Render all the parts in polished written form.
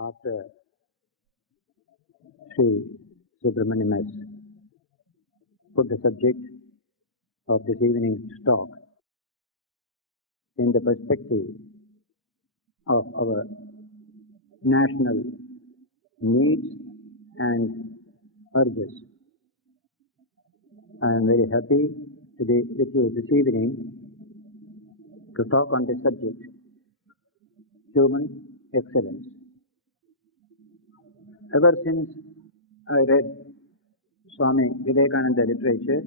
After Sri Subramaniam has put the subject of this evening's talk in the perspective of our national needs and urges, I am very happy to be with you this evening to talk on this subject, human excellence. Ever since I read Swami Vivekananda literature,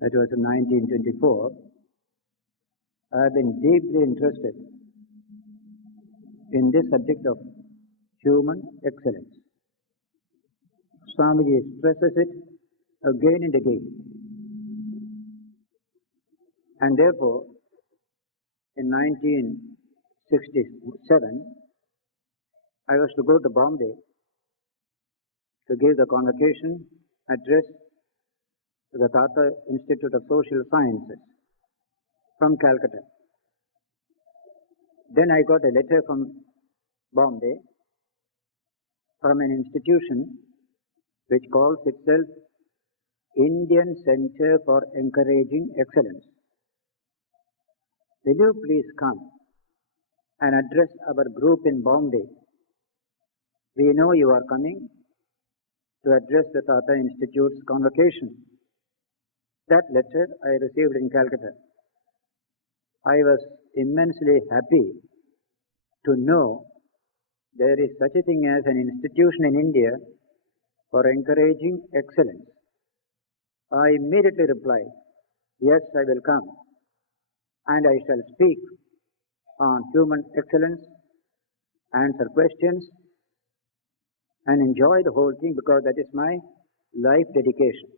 that was in 1924, I have been deeply interested in this subject of human excellence. Swamiji stresses it again and again. And therefore, in 1967, I was to go to Bombay to give the convocation address to the Tata Institute of Social Sciences from Calcutta. Then I got a letter from Bombay from an institution which calls itself Indian Centre for Encouraging Excellence. Will you please come and address our group in Bombay? We know you are coming to address the Tata Institute's convocation. That letter I received in Calcutta. I was immensely happy to know there is such a thing as an institution in India for encouraging excellence. I immediately replied, yes, I will come, and I shall speak on human excellence, answer questions, and enjoy the whole thing because that is my life dedication.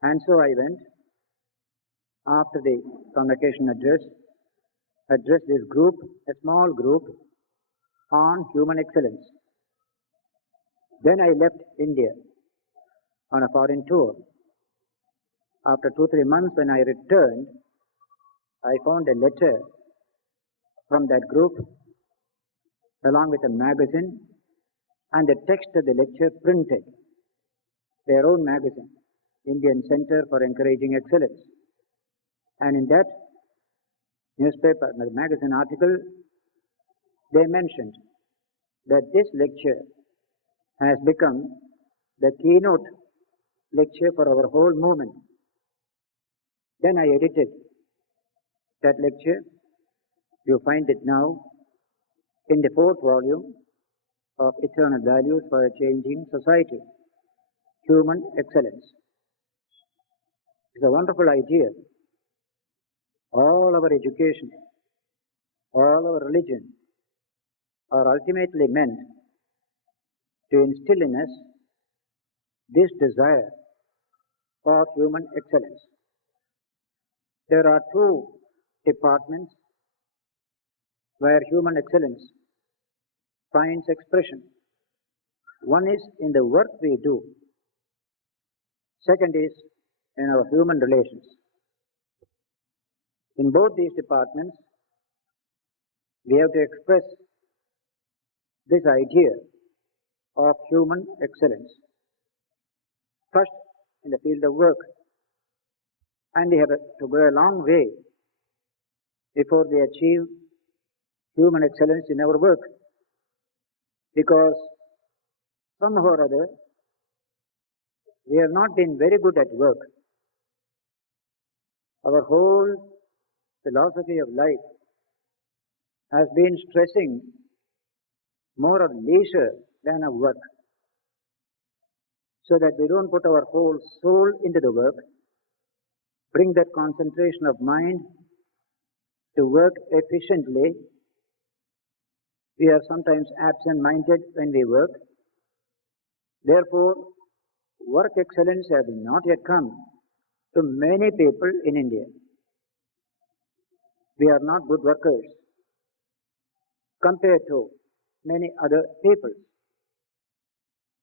And so I went, after the convocation addressed this group, a small group, on human excellence. Then I left India on a foreign tour. After 2-3 months when I returned, I found a letter from that group along with a magazine and the text of the lecture printed, their own magazine, Indian Centre for Encouraging Excellence. And in that newspaper, magazine article, they mentioned that this lecture has become the keynote lecture for our whole movement. Then I edited that lecture. You find it now in the 4th volume of Eternal Values for a Changing Society, Human Excellence. It's a wonderful idea. All our education, all our religion are ultimately meant to instill in us this desire for human excellence. There are 2 departments where human excellence finds expression. One is in the work we do. Second is in our human relations. In both these departments, we have to express this idea of human excellence. First, in the field of work. And we have to go a long way before we achieve human excellence in our work. Because somehow or other, we have not been very good at work. Our whole philosophy of life has been stressing more on leisure than of work, so that we don't put our whole soul into the work, bring that concentration of mind to work efficiently. We are sometimes absent-minded when we work. Therefore, work excellence has not yet come to many people in India. We are not good workers compared to many other people.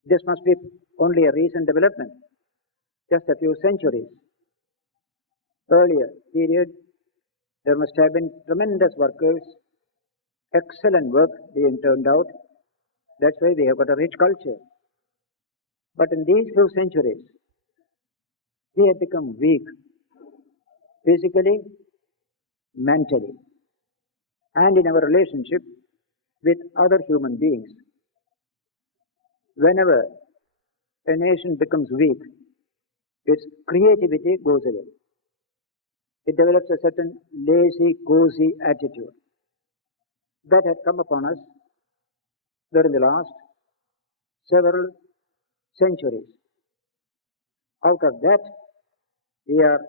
This must be only a recent development, just a few centuries. Earlier period, there must have been tremendous workers excellent work being turned out. That's why we have got a rich culture. But in these few centuries, we have become weak, physically, mentally, and in our relationship with other human beings. Whenever a nation becomes weak, its creativity goes away. It develops a certain lazy, cozy attitude that had come upon us during the last several centuries. Out of that, we are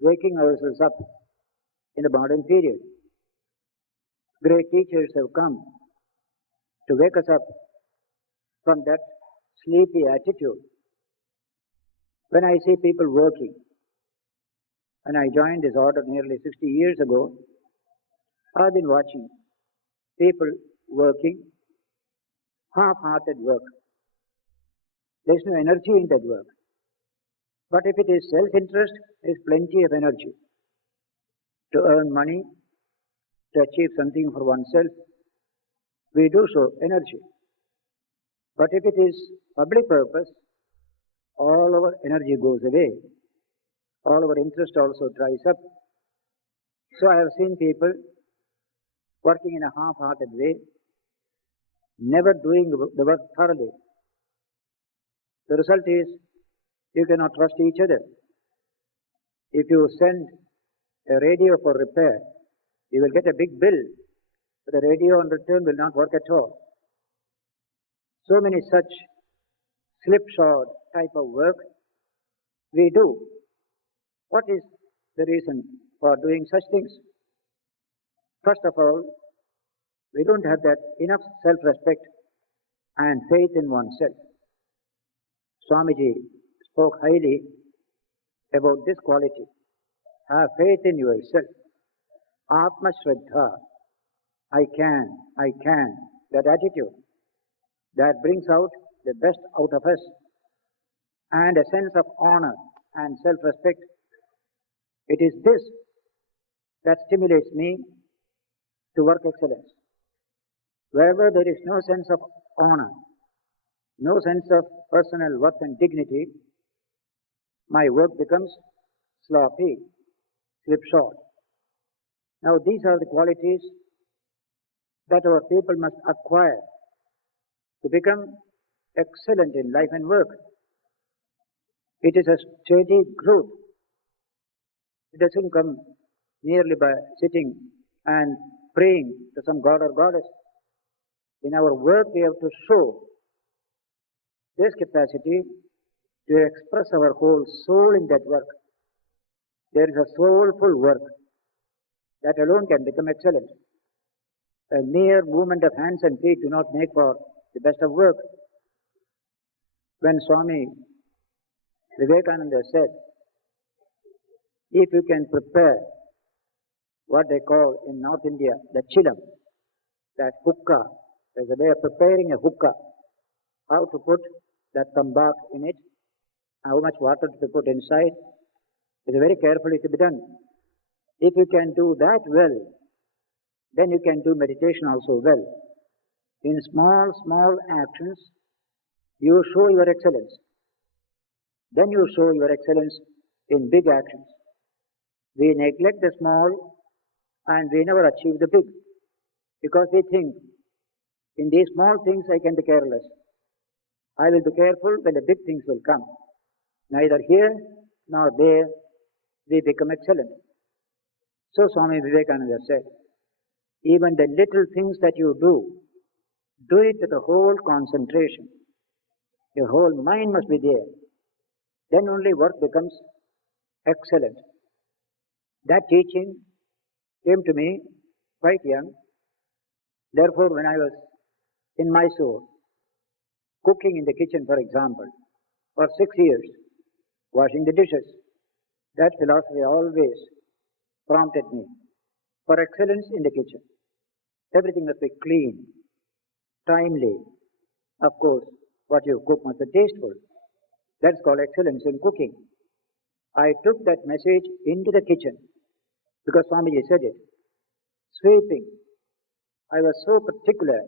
waking ourselves up in the modern period. Great teachers have come to wake us up from that sleepy attitude. When I see people working, and I joined this order nearly 60 years ago, I've been watching people working, half-hearted work. There's no energy in that work. But if it is self-interest, there's plenty of energy to earn money, to achieve something for oneself. We do so, energy. But if it is public purpose, all our energy goes away. All our interest also dries up. So I have seen people working in a half-hearted way, never doing the work thoroughly. The result is, you cannot trust each other. If you send a radio for repair, you will get a big bill, but the radio in return will not work at all. So many such slipshod type of work we do. What is the reason for doing such things? First of all, we don't have that enough self-respect and faith in oneself. Swamiji spoke highly about this quality. Have faith in yourself. Atma Shraddha. I can. That attitude that brings out the best out of us. And a sense of honor and self-respect. It is this that stimulates me to work excellence. Wherever there is no sense of honor, no sense of personal worth and dignity, my work becomes sloppy, slipshod. Now these are the qualities that our people must acquire to become excellent in life and work. It is a steady growth. It doesn't come merely by sitting and praying to some god or goddess. In our work we have to show this capacity to express our whole soul in that work. There is a soulful work that alone can become excellent. A mere movement of hands and feet do not make for the best of work. When Swami Vivekananda said, if you can prepare what they call in North India the chilam, that hookah, there's a way of preparing a hookah, how to put that tambak in it, how much water to put inside, is very carefully to be done. If you can do that well, then you can do meditation also well. In small actions, you show your excellence. Then you show your excellence in big actions. We neglect the small and we never achieve the big because we think, in these small things I can be careless. I will be careful when the big things will come. Neither here nor there we become excellent. So Swami Vivekananda said, even the little things that you do it with a whole concentration. Your whole mind must be there. Then only work becomes excellent. That teaching came to me quite young. Therefore, when I was in Mysore, cooking in the kitchen, for example, for 6 years, washing the dishes, that philosophy always prompted me for excellence in the kitchen. Everything must be clean, timely. Of course, what you cook must be tasteful. That's called excellence in cooking. I took that message into the kitchen because Swamiji said it. Sweeping I was so particular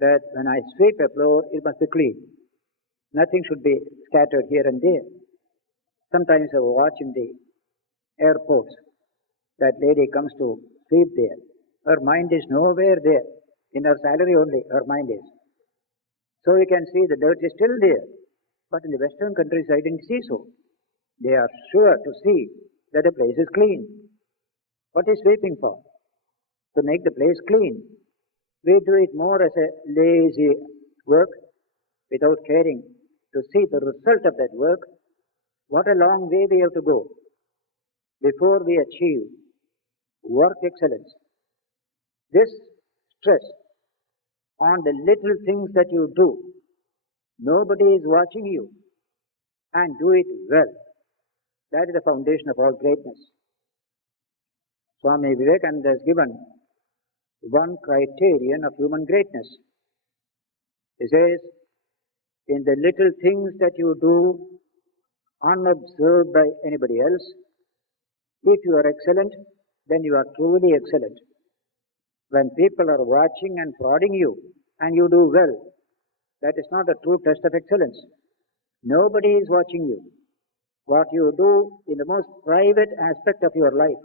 that when I sweep a floor, it must be clean. Nothing should be scattered here and there. Sometimes I watch in the airports, that lady comes to sweep there. Her mind is nowhere there. In her salary only, her mind is. So you can see the dirt is still there. But in the Western countries, I didn't see so. They are sure to see that a place is clean. What is sweeping for? To make the place clean. We do it more as a lazy work without caring to see the result of that work. What a long way we have to go before we achieve work excellence. This stress on the little things that you do, nobody is watching you, and do it well. That is the foundation of all greatness. Swami Vivekananda has given one criterion of human greatness. He says, in the little things that you do unobserved by anybody else, if you are excellent, then you are truly excellent. When people are watching and prodding you and you do well, that is not a true test of excellence. Nobody is watching you. What you do in the most private aspect of your life,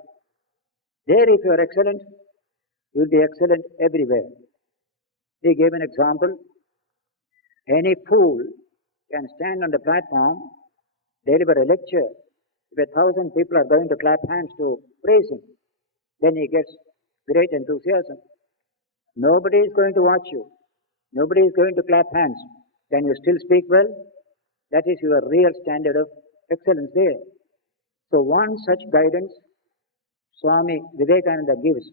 there if you are excellent, you will be excellent everywhere. He gave an example. Any fool can stand on the platform, deliver a lecture. If 1,000 people are going to clap hands to praise him, then he gets great enthusiasm. Nobody is going to watch you. Nobody is going to clap hands. Can you still speak well? That is your real standard of excellence there. So one such guidance Swami Vivekananda gives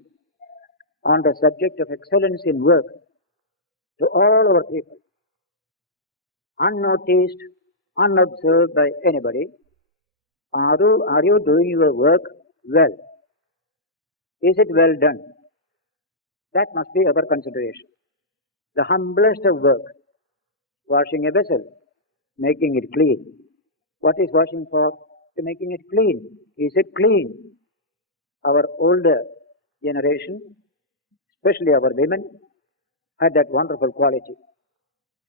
on the subject of excellence in work to all our people. Unnoticed, unobserved by anybody, are you doing your work well? Is it well done? That must be our consideration. The humblest of work, washing a vessel, making it clean. What is washing for? To making it clean. Is it clean? Our older generation, especially our women, had that wonderful quality.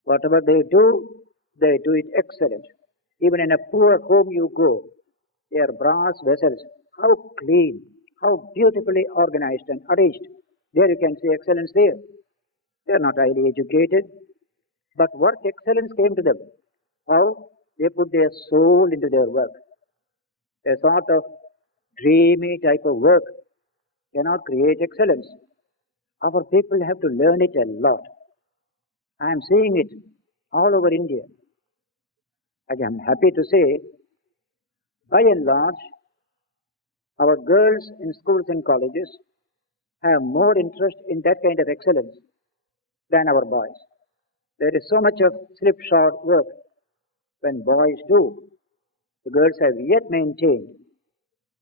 Whatever they do it excellent. Even in a poor home you go, their brass vessels, how clean, how beautifully organized and arranged. There you can see excellence there. They are not highly educated, but work excellence came to them. How? They put their soul into their work. A sort of dreamy type of work cannot create excellence. Our people have to learn it a lot. I am seeing it all over India. I am happy to say, by and large, our girls in schools and colleges have more interest in that kind of excellence than our boys. There is so much of slipshod work when boys do. The girls have yet maintained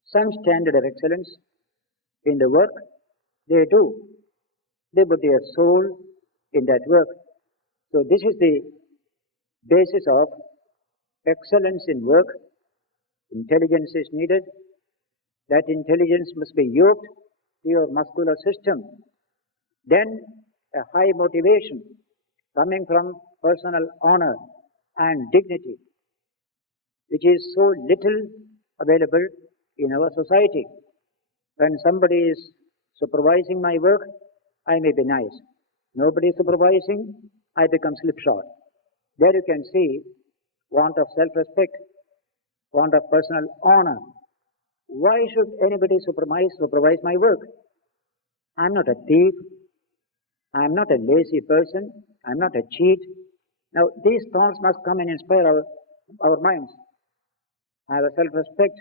some standard of excellence in the work they do. They put their soul in that work. So this is the basis of excellence in work. Intelligence is needed. That intelligence must be yoked to your muscular system. Then a high motivation coming from personal honor and dignity, which is so little available in our society. When somebody is supervising my work, I may be nice. Nobody is supervising, I become slipshod. There you can see want of self-respect, want of personal honor. Why should anybody supervise my work? I'm not a thief. I'm not a lazy person. I'm not a cheat. Now, these thoughts must come and inspire our minds. I have a self-respect.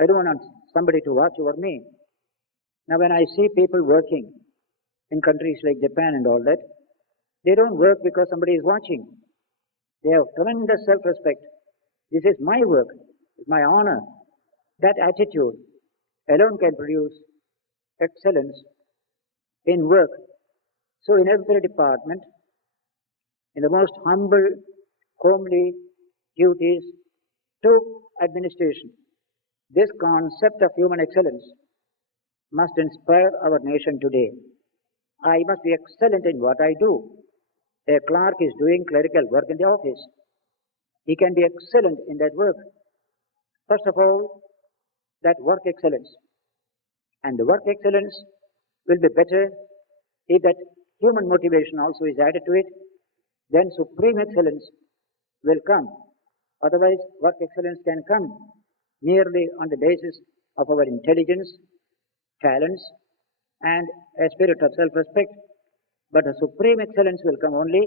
I don't want somebody to watch over me. Now, when I see people working in countries like Japan and all that, they don't work because somebody is watching. They have tremendous self-respect. This is my work. It's my honor. That attitude alone can produce excellence in work. So in every department, in the most humble, homely duties to administration, this concept of human excellence must inspire our nation today. I must be excellent in what I do. A clerk is doing clerical work in the office. He can be excellent in that work. First of all, that work excellence. And the work excellence will be better if that human motivation also is added to it. Then supreme excellence will come. Otherwise, work excellence can come merely on the basis of our intelligence, talents, and a spirit of self-respect. But the supreme excellence will come only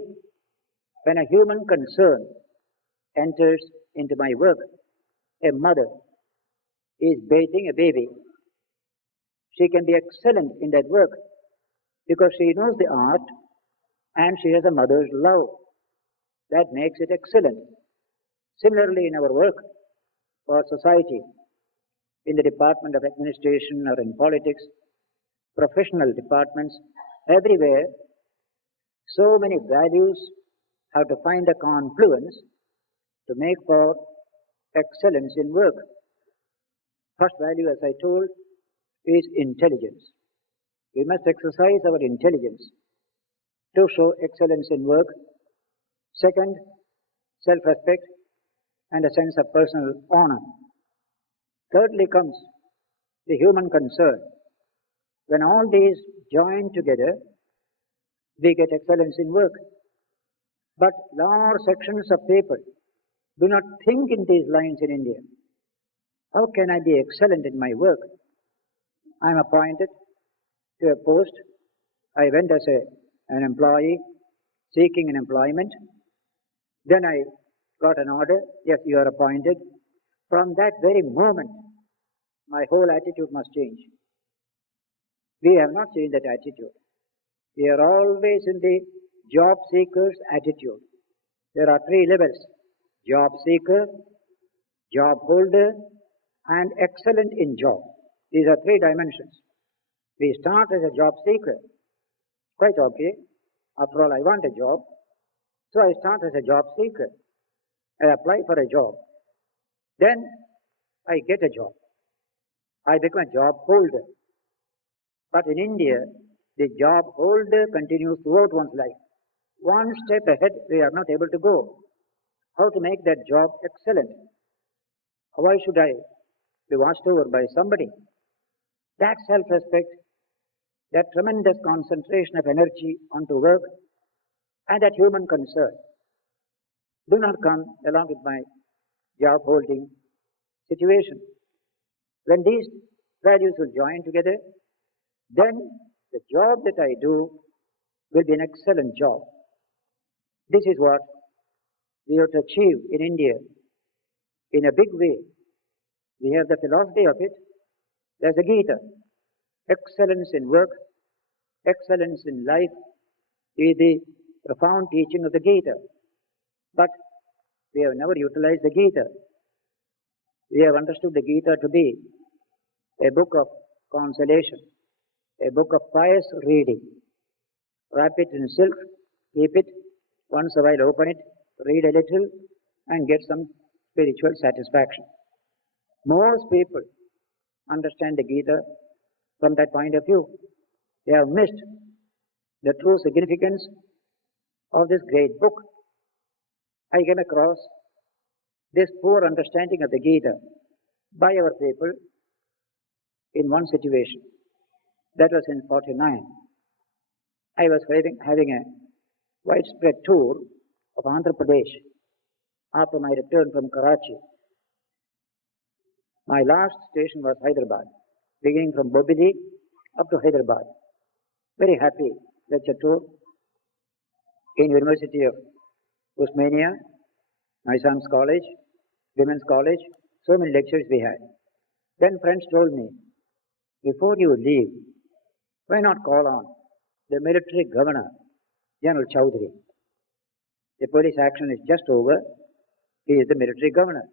when a human concern enters into my work. A mother is bathing a baby. She can be excellent in that work because she knows the art and she has a mother's love. That makes it excellent. Similarly, in our work for society, in the Department of Administration or in politics, professional departments, everywhere, so many values have to find a confluence to make for excellence in work. First value, as I told, is intelligence. We must exercise our intelligence to show excellence in work. Second, self-respect and a sense of personal honor. Thirdly comes the human concern. When all these join together, we get excellence in work. But large sections of people do not think in these lines in India. How can I be excellent in my work? I am appointed to a post. I went as an employee seeking an employment. Then I got an order. Yes, you are appointed. From that very moment, my whole attitude must change. We have not changed that attitude. We are always in the job seeker's attitude. There are three levels: job seeker, job holder, and excellent in job. These are three dimensions. We start as a job seeker. Quite okay. After all, I want a job. So I start as a job seeker. I apply for a job. Then I get a job. I become a job holder. But in India, the job holder continues throughout one's life. One step ahead, we are not able to go. How to make that job excellent? Why should I be watched over by somebody? That self-respect, that tremendous concentration of energy onto work, and that human concern do not come along with my job holding situation. When these values will join together, then the job that I do will be an excellent job. This is what we have to achieve in India in a big way. We have the philosophy of it. There's a Gita. Excellence in work, excellence in life is the profound teaching of the Gita. But we have never utilized the Gita. We have understood the Gita to be a book of consolation, a book of pious reading. Wrap it in silk, keep it, once a while open it, read a little, and get some spiritual satisfaction. Most people understand the Gita from that point of view. They have missed the true significance of this great book. I came across this poor understanding of the Gita by our people in one situation. That was in 49. I was having a widespread tour of Andhra Pradesh after my return from Karachi. My last station was Hyderabad, beginning from Bobili up to Hyderabad. Very happy lecture tour in University of Usmania, Nizam's College, Women's College. So many lectures we had. Then friends told me, before you leave, why not call on the military governor, General Chowdhury? The police action is just over. He is the military governor.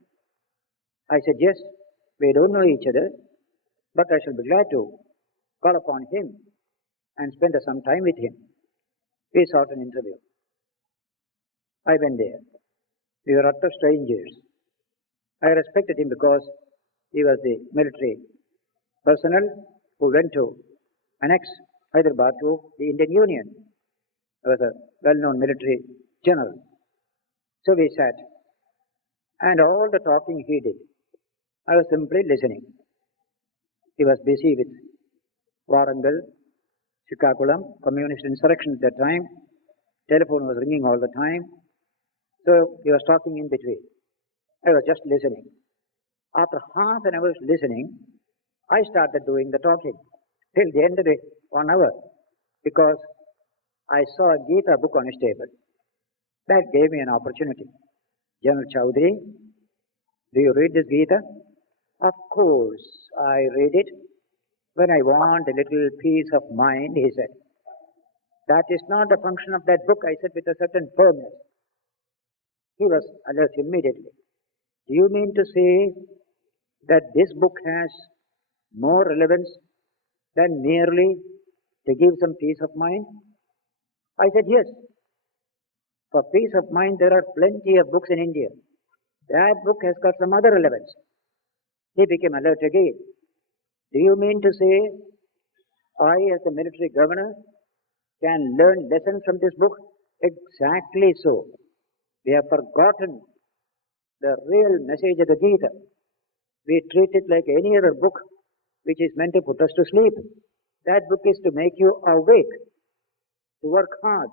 I said, yes, we don't know each other, but I shall be glad to call upon him and spend some time with him. We sought an interview. I went there. We were utter strangers. I respected him because he was the military personnel who went to annex Hyderabad to the Indian Union. He was a well-known military general. So we sat, and all the talking he did, I was simply listening. He was busy with Warangal, Srikakulam, communist insurrection at that time. Telephone was ringing all the time. So he was talking in between. I was just listening. After half an hour's listening, I started doing the talking till the end of the 1 hour, because I saw a Gita book on his table. That gave me an opportunity. General Chowdhury, do you read this Gita? Of course, I read it. When I want a little peace of mind, he said. That is not the function of that book, I said with a certain firmness. He was alert immediately. Do you mean to say that this book has more relevance than merely to give some peace of mind? I said, yes. For peace of mind, there are plenty of books in India. That book has got some other relevance. He became alert again. Do you mean to say I, as the military governor, can learn lessons from this book? Exactly so. We have forgotten the real message of the Gita. We treat it like any other book which is meant to put us to sleep. That book is to make you awake, to work hard,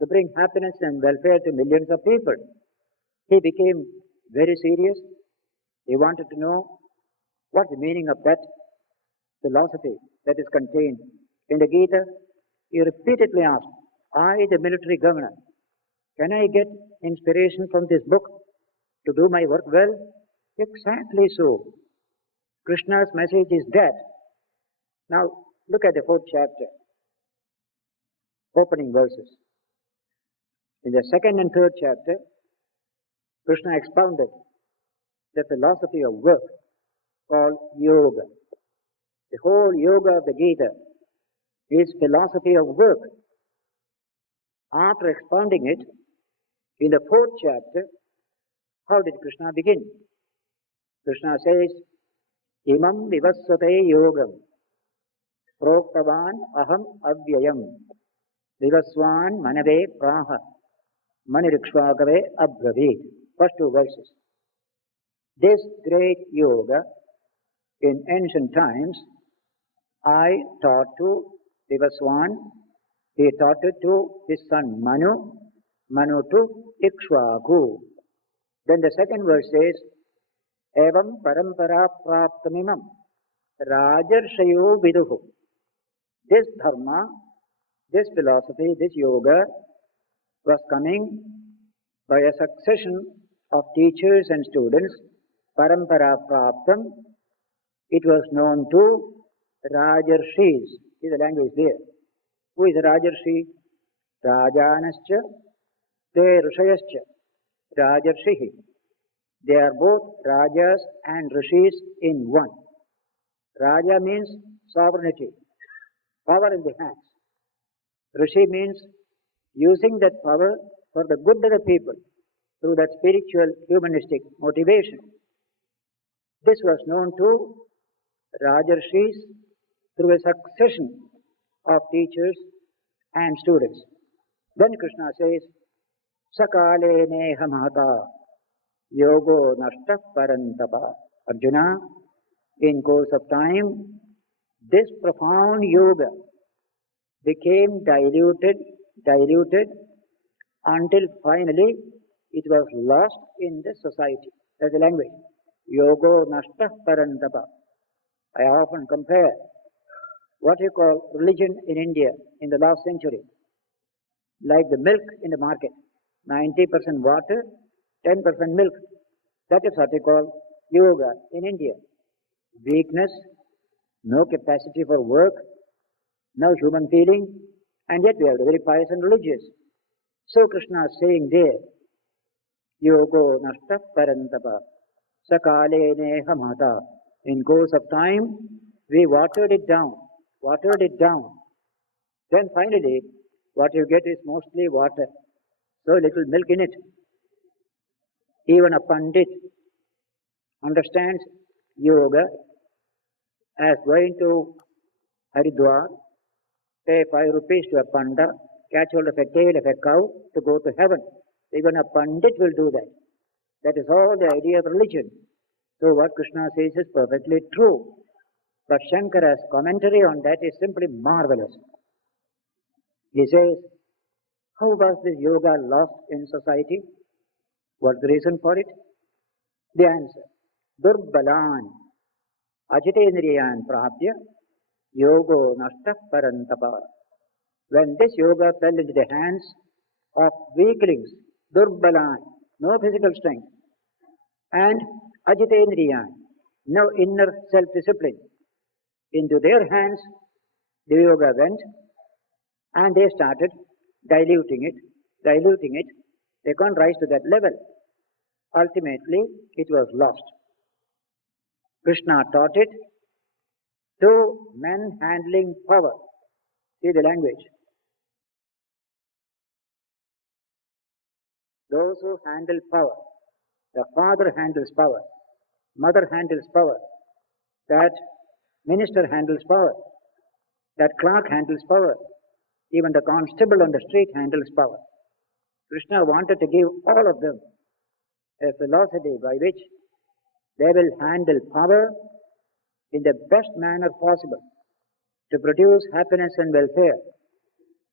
to bring happiness and welfare to millions of people. He became very serious. He wanted to know what the meaning of that philosophy that is contained in the Gita. He repeatedly asked, I, the military governor, can I get inspiration from this book to do my work well? Exactly so. Krishna's message is that. Now, look at the 4th chapter, opening verses. In the 2nd and 3rd chapter, Krishna expounded the philosophy of work called yoga. The whole yoga of the Gita is philosophy of work. After expounding it, in the 4th chapter, how did Krishna begin? Krishna says, Imam vivassate yogam proktavan aham avyayam vivaswan manave praha manirikshvakave abhravit. First 2 verses. This great yoga, in ancient times, I taught to Vivaswan. He taught it to his son Manu, Manu to Ikshvaku. Then the 2nd verse says, Evam parampara praptamimam rajarshayo viduhu. This dharma, this philosophy, this yoga was coming by a succession of teachers and students. Parampara praptam. It was known to Rajarshis. See the language there. Who is a Rajarshi? Rajanascha, te Rishayascha. Rajarshihi. They are both Rajas and Rishis in one. Raja means sovereignty, power in the hands. Rishi means using that power for the good of the people through that spiritual, humanistic motivation. This was known to Rajarshis through a succession of teachers and students. Then Krishna says, Sakale neha mahata yogo nashta parantapa. Arjuna, in course of time, this profound yoga became diluted until finally it was lost in the society. That's the language. Yogo nashta parantapa. I often compare what you call religion in India in the last century, like the milk in the market. 90% water, 10% milk. That is what they call yoga in India. Weakness, no capacity for work, no human feeling, and yet we are very pious and religious. So Krishna is saying there, Yogo nashta parantapa, sakale neha mata. In course of time, we watered it down. Then finally, what you get is mostly water, so little milk in it. Even a Pandit understands yoga as going to Haridwar pay 5 rupees to a panda, catch hold of a tail of a cow to go to heaven. Even a pandit will do that. That is all the idea of religion. So what Krishna says is perfectly true. But Shankara's commentary on that is simply marvelous. He says, how was this yoga lost in society? What's the reason for it? The answer, Durbalan, Ajitendriyan Prapya, Yogo Nashta Parantapa. When this yoga fell into the hands of weaklings, Durbalan, no physical strength, and Ajitendriyan, no inner self-discipline, into their hands the yoga went, and they started diluting it. They can't rise to that level. Ultimately, it was lost. Krishna taught it to men handling power. See the language. Those who handle power. The father handles power. Mother handles power. That minister handles power. That clerk handles power. Even the constable on the street handles power. Krishna wanted to give all of them a philosophy by which they will handle power in the best manner possible to produce happiness and welfare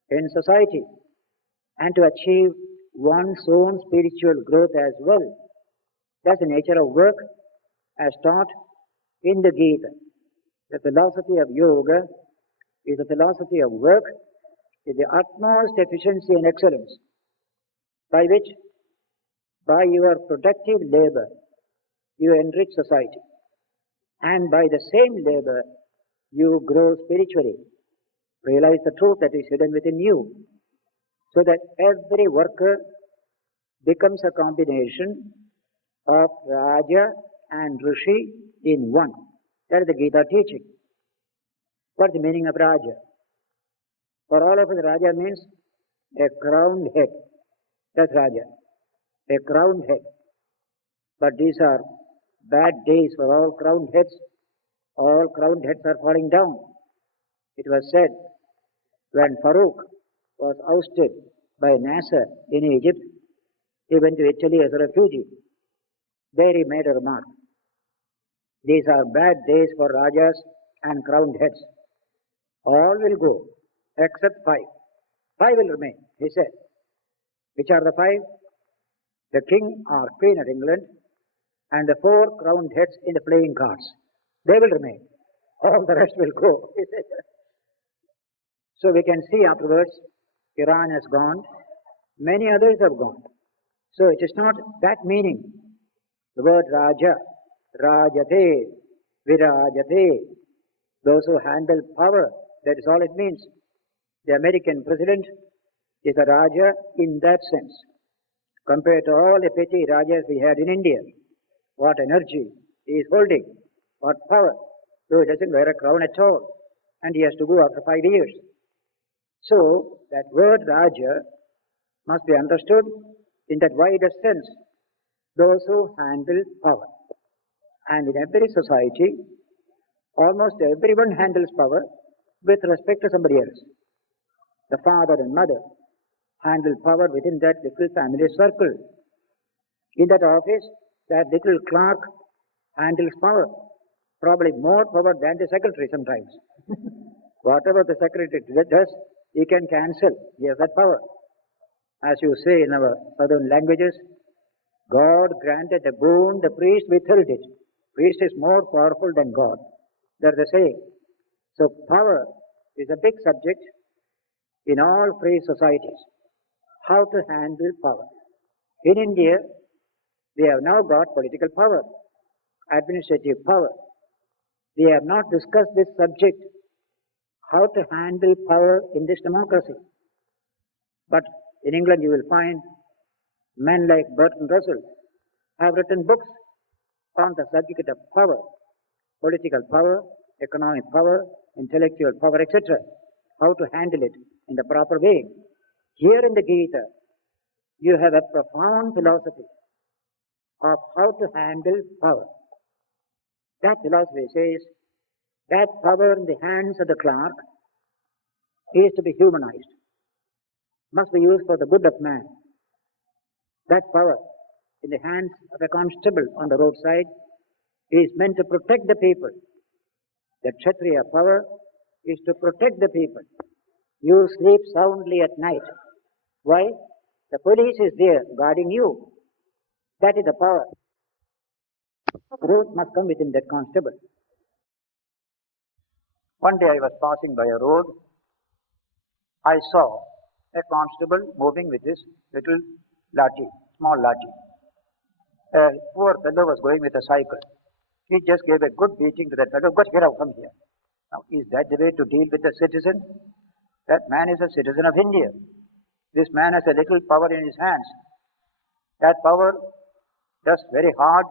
in society and to achieve one's own spiritual growth as well. That's the nature of work as taught in the Gita. The philosophy of yoga is the philosophy of work with the utmost efficiency and excellence, by which, by your productive labor, you enrich society, and by the same labor, you grow spiritually. Realize the truth that is hidden within you, so that every worker becomes a combination of Raja and Rishi in one. That is the Gita teaching. What is the meaning of Raja? For all of us, Raja means a crowned head. That's Raja, a crowned head. But these are bad days for all crowned heads. All crowned heads are falling down. It was said when Farooq was ousted by Nasser in Egypt, he went to Italy as a refugee. There he made a remark. These are bad days for Rajas and crowned heads. All will go, except 5. 5 will remain, he said. Which are the 5? The king or queen of England and the 4 crowned heads in the playing cards. They will remain. All the rest will go, he said. So we can see afterwards, Iran has gone. Many others have gone. So it is not that meaning. The word Raja, Rajate, Virajate, those who handle power, that is all it means. The American president is a Raja in that sense. Compared to all the petty Rajas we had in India, what energy he is holding, what power. So he doesn't wear a crown at all, and he has to go after 5 years. So that word Raja must be understood in that wider sense. Those who handle power. And in every society, almost everyone handles power with respect to somebody else. The father and mother handle power within that little family circle. In that office, that little clerk handles power. Probably more power than the secretary sometimes. Whatever the secretary does, he can cancel. He has that power. As you say in our southern languages, God granted a boon, the priest withheld it. Priest is more powerful than God. They're the same. So power is a big subject in all free societies. How to handle power. In India, we have now got political power, administrative power. We have not discussed this subject, how to handle power in this democracy. But in England you will find men like Bertrand Russell have written books on the subject of power, political power, economic power, intellectual power, etc. How to handle it in the proper way. Here in the Gita, you have a profound philosophy of how to handle power. That philosophy says that power in the hands of the clerk He is to be humanized, must be used for the good of man. That power in the hands of a constable on the roadside is meant to protect the people. The Kshatriya power is to protect the people. You sleep soundly at night. Why? The police is there guarding you. That is the power. Growth must come within that constable. One day I was passing by a road. I saw a constable moving with his little lathi, small lathi. A poor fellow was going with a cycle. He just gave a good beating to that fellow. Get out from here. Now, is that the way to deal with a citizen? That man is a citizen of India. This man has a little power in his hands. That power does very hard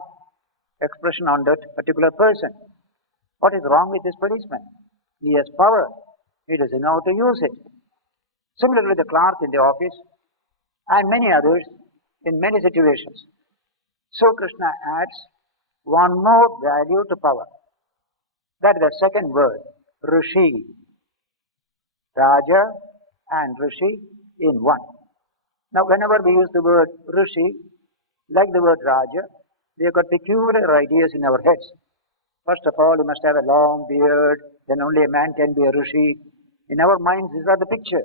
expression on that particular person. What is wrong with this policeman? He has power. He doesn't know how to use it. Similarly, the clerk in the office and many others in many situations. So Krishna adds one more value to power. That is the second word, Rishi. Raja and Rishi in one. Now, whenever we use the word Rishi, like the word Raja, we have got peculiar ideas in our heads. First of all, you must have a long beard, then only a man can be a Rishi. In our minds, these are the picture.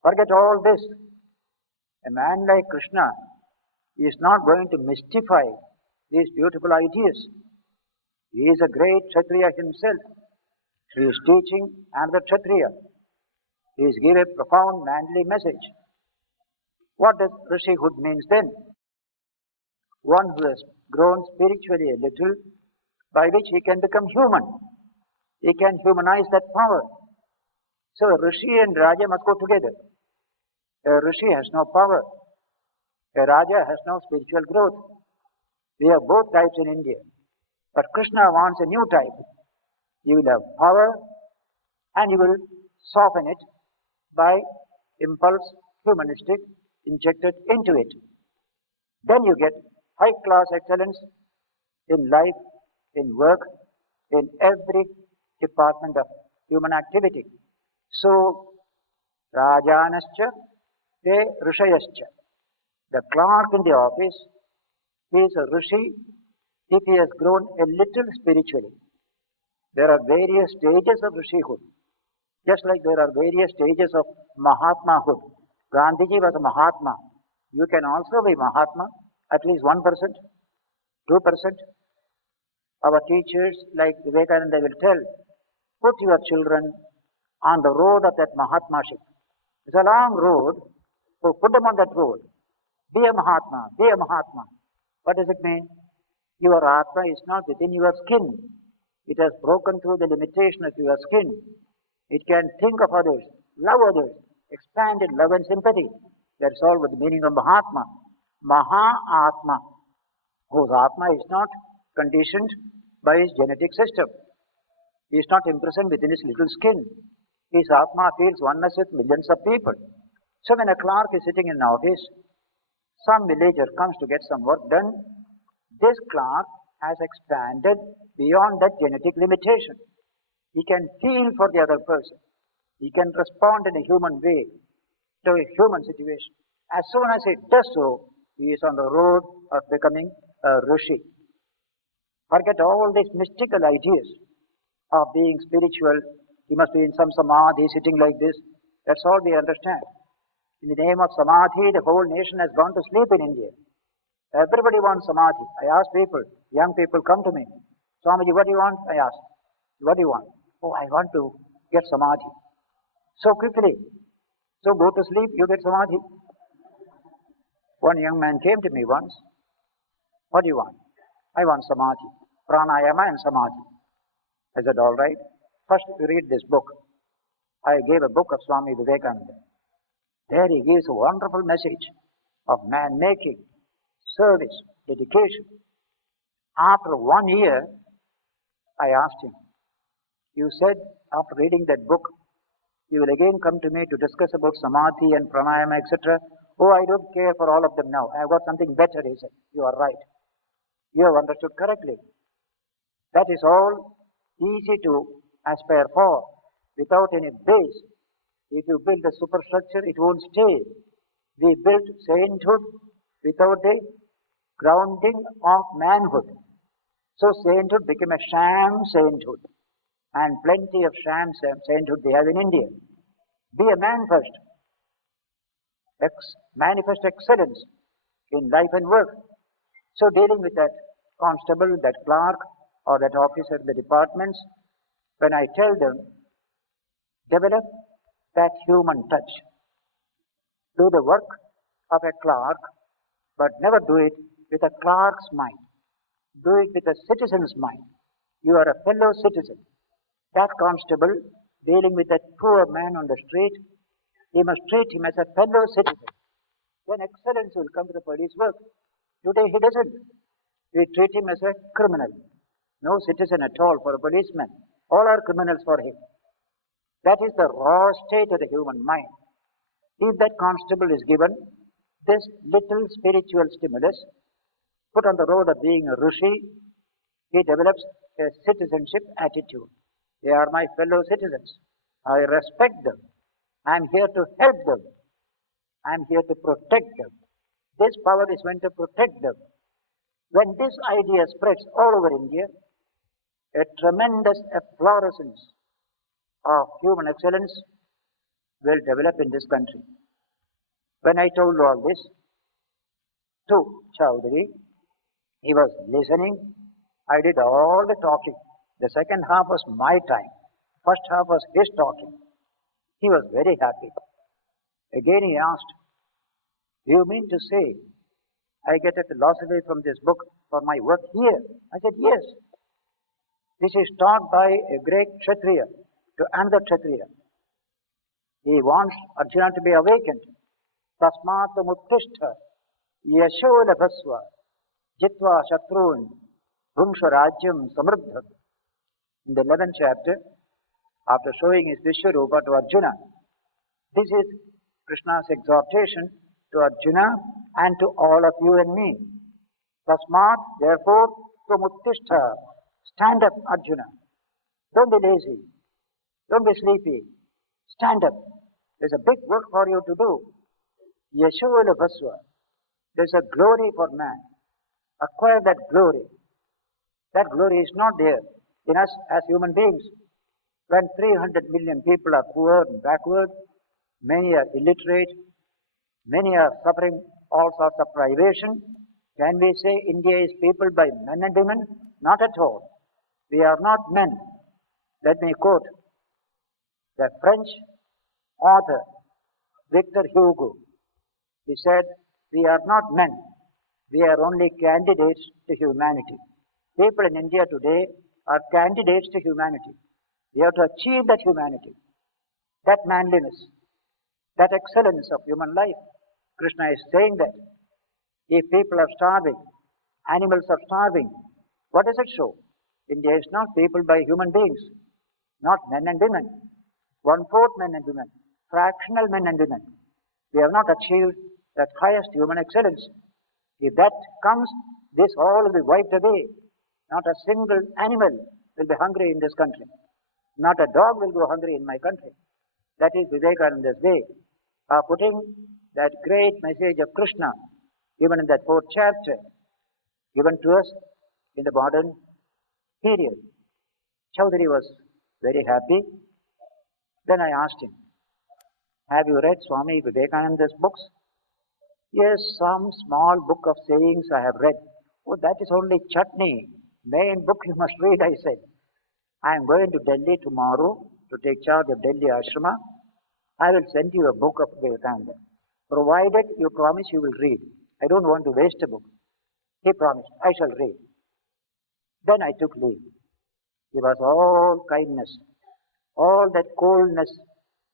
Forget all this. A man like Krishna is not going to mystify these beautiful ideas. He is a great Kshatriya himself. He is teaching another Kshatriya. He is giving a profound manly message. What does Rishihood means then? One who has grown spiritually a little, by which he can become human. He can humanize that power. So Rishi and Raja must go together. A Rishi has no power. A Raja has no spiritual growth. We have both types in India. But Krishna wants a new type. You will have power and you will soften it by impulse, humanistic, injected into it. Then you get high-class excellence in life, in work, in every department of human activity. So, Rajanascha, te Rishayascha. The clerk in the office, he is a Rishi if he has grown a little spiritually. There are various stages of Rishihood. Just like there are various stages of Mahatmahood. Gandhiji was a Mahatma. You can also be Mahatma, at least 1%, 2%. Our teachers like Vivekananda will tell, put your children on the road of that Mahatmaship. It's a long road, so put them on that road. Be a Mahatma, be a Mahatma. What does it mean? Your Atma is not within your skin. It has broken through the limitation of your skin. It can think of others, love others, expanded love and sympathy. That's all with the meaning of Mahatma. Maha-Atma, whose Atma is not conditioned by his genetic system. He is not imprisoned within his little skin. His Atma feels oneness with millions of people. So when a clerk is sitting in an office, some villager comes to get some work done, this clerk has expanded beyond that genetic limitation. He can feel for the other person. He can respond in a human way to a human situation. As soon as he does so, he is on the road of becoming a Rishi. Forget all these mystical ideas of being spiritual. He must be in some samadhi, sitting like this. That's all we understand. In the name of samadhi, the whole nation has gone to sleep in India. Everybody wants samadhi. I ask people, young people come to me. Swamiji, what do you want? I ask. What do you want? Oh, I want to get samadhi. So quickly. So go to sleep, you get samadhi. One young man came to me once. What do you want? I want samadhi. Pranayama and samadhi. I said, all right. First you read this book. I gave a book of Swami Vivekananda. There he gives a wonderful message of man-making, service, dedication. After 1 year, I asked him, you said after reading that book, you will again come to me to discuss about samadhi and pranayama, etc. Oh, I don't care for all of them now. I have got something better, he said. You are right. You have understood correctly. That is all easy to aspire for without any base. If you build a superstructure, it won't stay. We built sainthood without a grounding of manhood. So sainthood became a sham sainthood. And plenty of sham sainthood they have in India. Be a man first. Manifest excellence in life and work. So dealing with that constable, that clerk, or that officer in the departments, when I tell them, develop that human touch. Do the work of a clerk, but never do it with a clerk's mind. Do it with a citizen's mind. You are a fellow citizen. That constable, dealing with that poor man on the street, he must treat him as a fellow citizen. Then excellence will come to the police work. Today he doesn't. We treat him as a criminal. No citizen at all for a policeman. All are criminals for him. That is the raw state of the human mind. If that constable is given this little spiritual stimulus, put on the road of being a rishi, he develops a citizenship attitude. They are my fellow citizens. I respect them. I am here to help them. I am here to protect them. This power is meant to protect them. When this idea spreads all over India, a tremendous efflorescence of human excellence will develop in this country. When I told all this to Chowdhury, he was listening. I did all the talking. The second half was my time. First half was his talking. He was very happy. Again he asked, do you mean to say I get a philosophy from this book for my work here? I said, yes. This is taught by a great Kshatriya to another Kshatriya. He wants Arjuna to be awakened. Tasmata muttishta yasho labhasva jitva shatrun bhungsha rajyam samruddha. In the 11th chapter, after showing his Vishwarupa to Arjuna, this is Krishna's exhortation to Arjuna and to all of you and me. Tasmat, therefore, muttishta, stand up, Arjuna. Don't be lazy. Don't be sleepy. Stand up. There's a big work for you to do. Yashovala Baswa. There's a glory for man. Acquire that glory. That glory is not there in us as human beings. When 300 million people are poor and backward, many are illiterate, many are suffering all sorts of privation, can we say India is peopled by men and women? Not at all. We are not men. Let me quote the French author Victor Hugo. He said, we are not men. We are only candidates to humanity. People in India today are candidates to humanity. We have to achieve that humanity, that manliness, that excellence of human life. Krishna is saying that if people are starving, animals are starving, what does it show? India is not peopled by human beings, not men and women, 1/4 men and women, fractional men and women. We have not achieved that highest human excellence. If that comes, this all will be wiped away. Not a single animal will be hungry in this country. Not a dog will go hungry in my country. That is Vivekananda's way of putting that great message of Krishna, given in that 4th chapter, given to us in the modern period. Chowdhury was very happy. Then I asked him, have you read Swami Vivekananda's books? Yes, some small book of sayings I have read. Oh, that is only chutney. Main book you must read, I said. I am going to Delhi tomorrow to take charge of Delhi Ashrama. I will send you a book of Vivekananda, provided you promise you will read. I don't want to waste a book. He promised, I shall read. Then I took leave. He was all kindness, all that coldness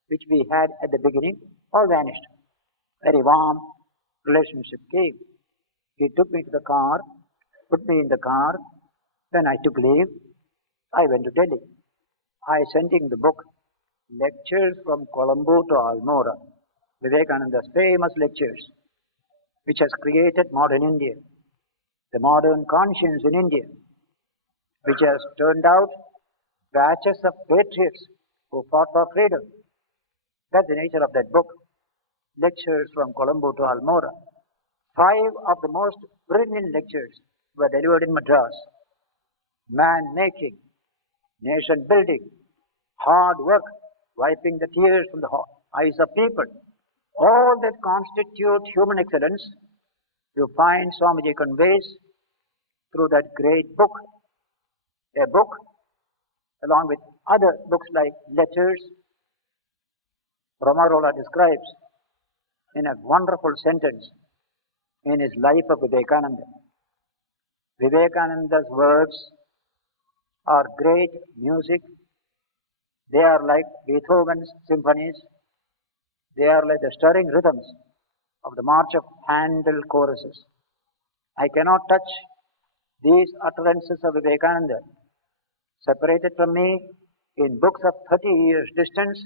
which we had at the beginning, all vanished. Very warm relationship came. He took me to the car, put me in the car, then I took leave. I went to Delhi. I sent him the book, Lectures from Colombo to Almora, Vivekananda's famous lectures, which has created modern India, the modern conscience in India, which has turned out batches of patriots who fought for freedom. That's the nature of that book. Lectures from Colombo to Almora. 5 of the most brilliant lectures were delivered in Madras. Man-making, nation-building, hard work, wiping the tears from the eyes of people. All that constitute human excellence, you find Swamiji conveys through that great book. A book, along with other books like Letters, Brahmachari describes in a wonderful sentence in his life of Vivekananda. Vivekananda's words are great music. They are like Beethoven's symphonies. They are like the stirring rhythms of the march of Handel choruses. I cannot touch these utterances of Vivekananda, separated from me in books of 30 years distance,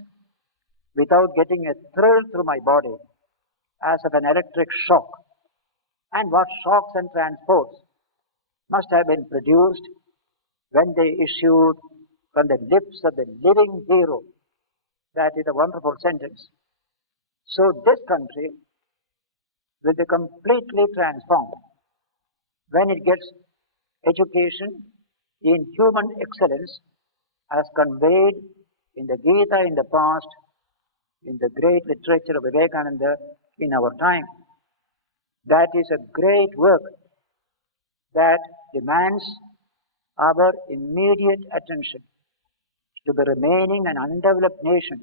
without getting a thrill through my body as of an electric shock. And what shocks and transports must have been produced when they issued from the lips of the living hero. That is a wonderful sentence. So this country will be completely transformed when it gets education in human excellence as conveyed in the Gita in the past, in the great literature of Vivekananda in our time. That is a great work that demands our immediate attention. To the remaining an undeveloped nation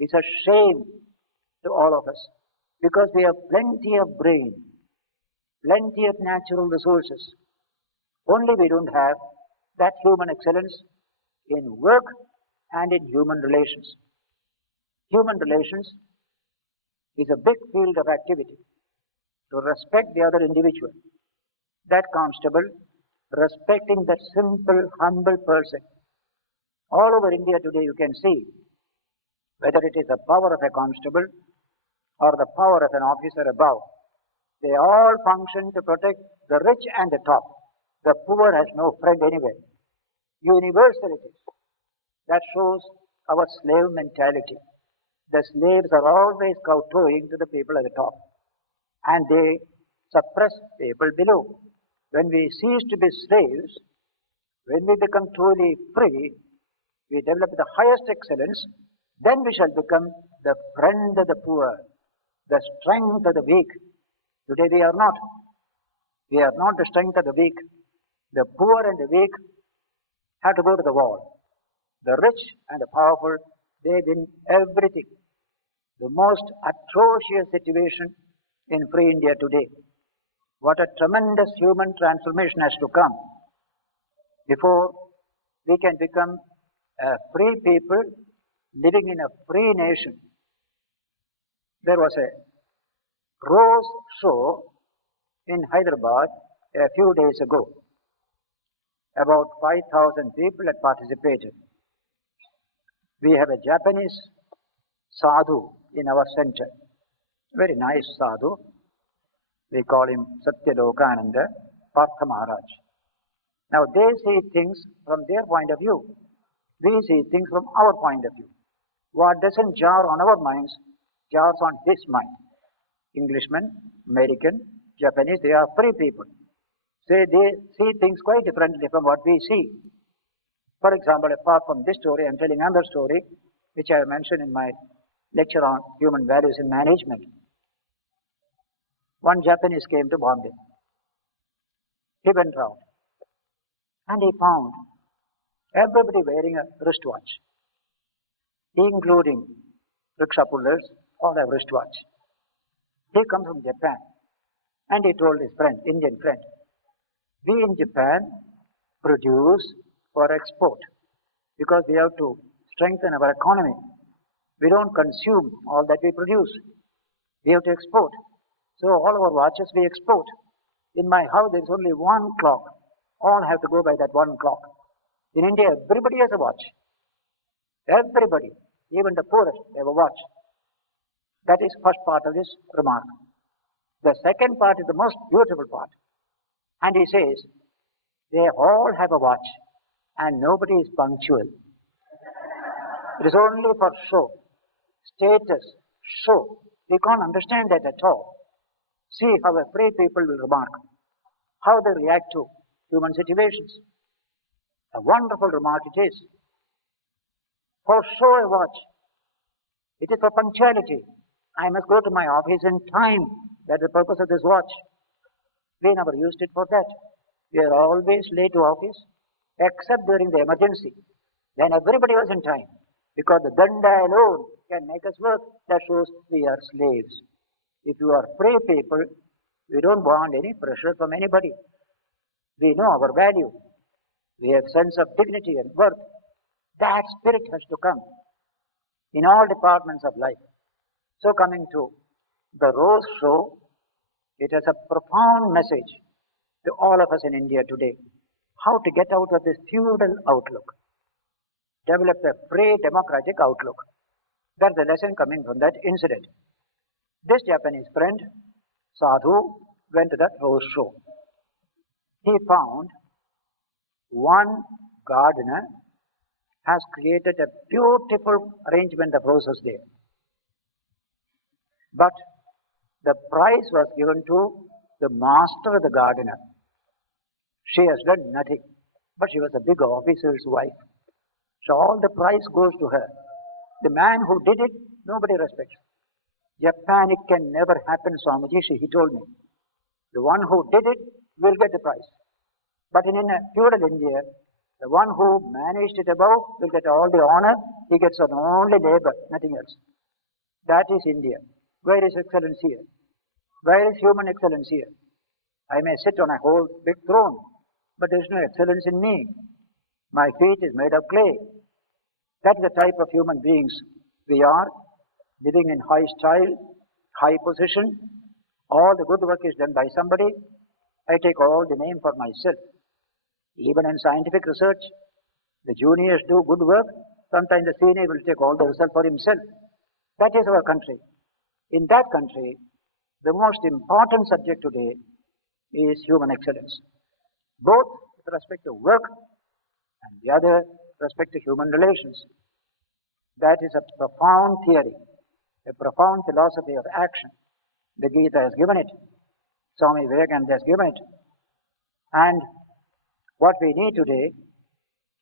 is a shame to all of us, because we have plenty of brain, plenty of natural resources. Only we don't have that human excellence in work and in human relations. Human relations is a big field of activity. To respect the other individual, that constable, respecting that simple, humble person. All over India today you can see, whether it is the power of a constable or the power of an officer above, they all function to protect the rich and the top. The poor has no friend anywhere. Universalities. That shows our slave mentality. The slaves are always kowtowing to the people at the top, and they suppress people below. When we cease to be slaves, when we become truly free, we develop the highest excellence, then we shall become the friend of the poor, the strength of the weak. Today we are not. We are not the strength of the weak. The poor and the weak have to go to the wall. The rich and the powerful, they win everything. The most atrocious situation in free India today. What a tremendous human transformation has to come before we can become a free people living in a free nation. There was a rose show in Hyderabad a few days ago. About 5,000 people had participated. We have a Japanese sadhu in our center. Very nice sadhu. We call him Satyalokananda Partha Maharaj. Now they see things from their point of view. We see things from our point of view. What doesn't jar on our minds, jars on his mind. Englishmen, American, Japanese, they are free people. So they see things quite differently from what we see. For example, apart from this story, I am telling another story, which I have mentioned in my lecture on human values in management. One Japanese came to Bombay. He went round and he found everybody wearing a wristwatch, including rickshaw pullers, all have wristwatch. He comes from Japan and he told his friend, Indian friend, we in Japan produce for export because we have to strengthen our economy. We don't consume all that we produce. We have to export. So all our watches we export. In my house there is only one clock. All have to go by that one clock. In India everybody has a watch. Everybody, even the poorest, have a watch. That is first part of this remark. The second part is the most beautiful part. And he says, they all have a watch and nobody is punctual. It is only for show. status, show. We can't understand that at all. See how a free people will remark, how they react to human situations. A wonderful remark it is. For show a watch. It is for punctuality. I must go to my office in time. That's the purpose of this watch. We never used it for that. We are always late to office, except during the emergency. Then everybody was in time. Because the danda alone can make us work. That shows we are slaves. If you are free people, we don't want any pressure from anybody. We know our value. We have sense of dignity and worth. That spirit has to come in all departments of life. So coming to the Rose Show, it has a profound message to all of us in India today. How to get out of this feudal outlook. Develop a free democratic outlook. That's the lesson coming from that incident. This Japanese friend, Sadhu, went to that Rose Show. He found one gardener has created a beautiful arrangement of roses there. But the prize was given to the master of the gardener. She has done nothing, but she was a big officer's wife. So all the prize goes to her. The man who did it, nobody respects. Japan, it can never happen, Swamiji, he told me. The one who did it will get the prize. But in a feudal India, the one who managed it above will get all the honor. He gets only labor, nothing else. That is India. Where is excellence here? Where is human excellence here? I may sit on a whole big throne, but there is no excellence in me. My feet is made of clay. That is the type of human beings we are, living in high style, high position. All the good work is done by somebody. I take all the name for myself. Even in scientific research, the juniors do good work. Sometimes the senior will take all the result for himself. That is our country. In that country, the most important subject today is human excellence. Both with respect to work and the other with respect to human relations. That is a profound theory, a profound philosophy of action. The Gita has given it. Swami Vivekananda has given it. And what we need today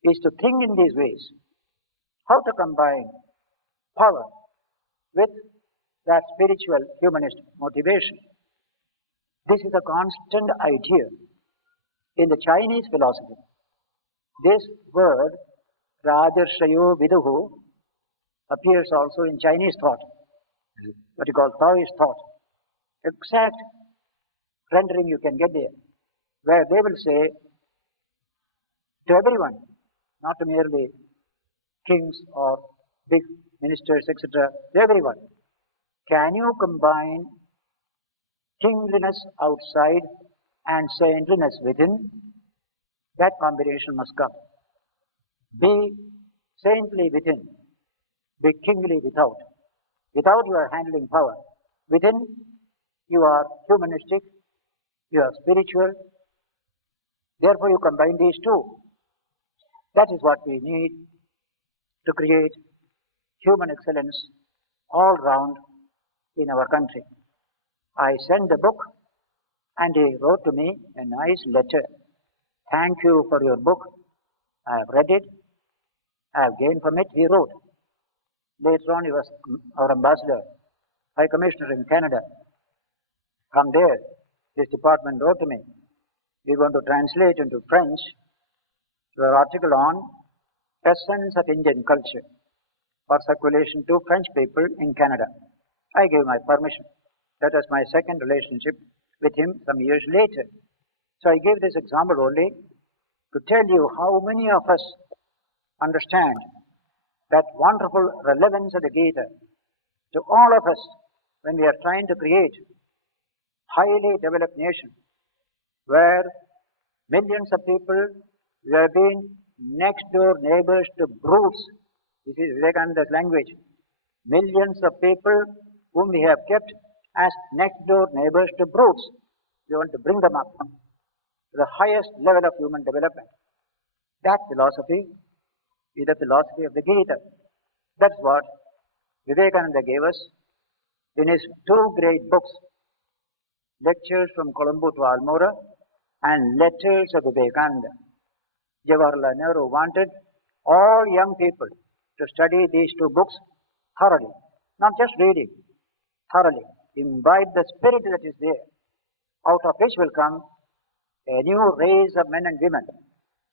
is to think in these ways. How to combine power with that spiritual humanist motivation. This is a constant idea in the Chinese philosophy. This word, Rajarshayo Viduhu, appears also in Chinese thought, what you call Taoist thought. Exact rendering you can get there, where they will say to everyone, not to merely kings or big ministers, etc., to everyone, can you combine kingliness outside and saintliness within? That combination must come. Be saintly within, be kingly without. Without you are handling power. Within you are humanistic, you are spiritual. Therefore you combine these two. That is what we need to create human excellence all round in our country. I sent the book and he wrote to me a nice letter. Thank you for your book. I have read it. I have gained from it, he wrote. Later on he was our ambassador, High Commissioner in Canada. From there, this department wrote to me. We want to translate into French your article on Essence of Indian Culture for circulation to French people in Canada. I gave my permission. That was my second relationship with him some years later. So I gave this example only to tell you how many of us understand that wonderful relevance of the Gita to all of us when we are trying to create highly developed nation where millions of people who have been next door neighbors to brutes. This is Vivekananda's language. Millions of people whom we have kept as next door neighbors to brutes. We want to bring them up to the highest level of human development. That philosophy is the philosophy of the Gita. That's what Vivekananda gave us in his two great books, Lectures from Colombo to Almora and Letters of Vivekananda. Jawaharlal Nehru wanted all young people to study these two books thoroughly, not just reading, thoroughly. Imbibe the spirit that is there, out of which will come a new race of men and women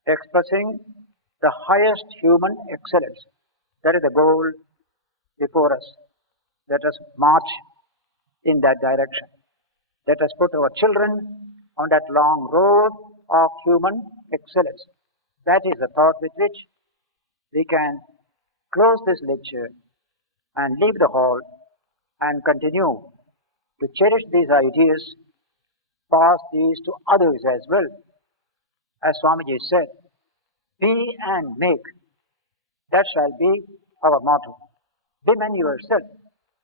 expressing the highest human excellence. That is the goal before us. Let us march in that direction. Let us put our children on that long road of human excellence. That is the thought with which we can close this lecture and leave the hall and continue to cherish these ideas, pass these to others as well. As Swamiji said, be and make. That shall be our motto. Be men yourself.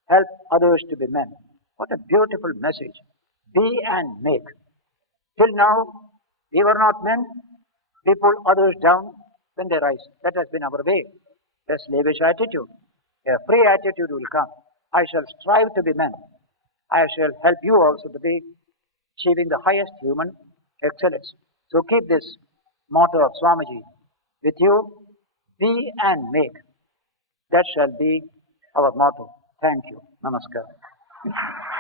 Help others to be men. What a beautiful message. Be and make. Till now, we were not men. We pull others down when they rise. That has been our way. A slavish attitude. A free attitude will come. I shall strive to be men. I shall help you also to be achieving the highest human excellence. So keep this motto of Swamiji with you. Be and make. That shall be our motto. Thank you. Namaskar.